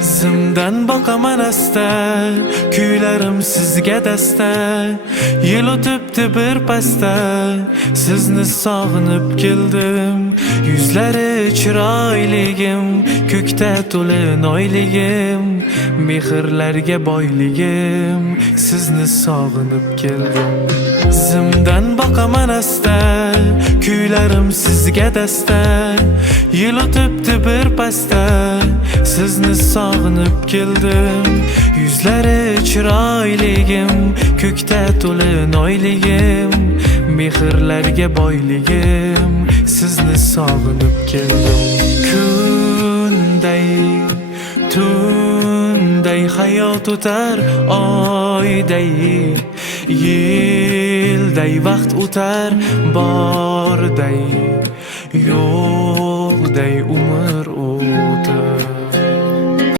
Zimdan boqaman asta, kuylarim sizga dasta. Yil o'tibdi bir pasta, sizni sog'inib keldim. Yuzlari chiroyligim, ko'kda to'lin oyligim, mehrlarga boyligim, sizni sog'inib keldim. Zimdan boqaman asta, kuylarim sizga dasta. Yil o'tibdi bir pasta, sizni sog'inib keldim. Yuzlari chiroyligim, ko'kda to'lin oyligim, mehrlarga boyligim, sizni sog'inib keldim. Kunday, tunday hayot o'tar, oyday, yilday vaqt o'tar, borday, yo'qday umr o'tar.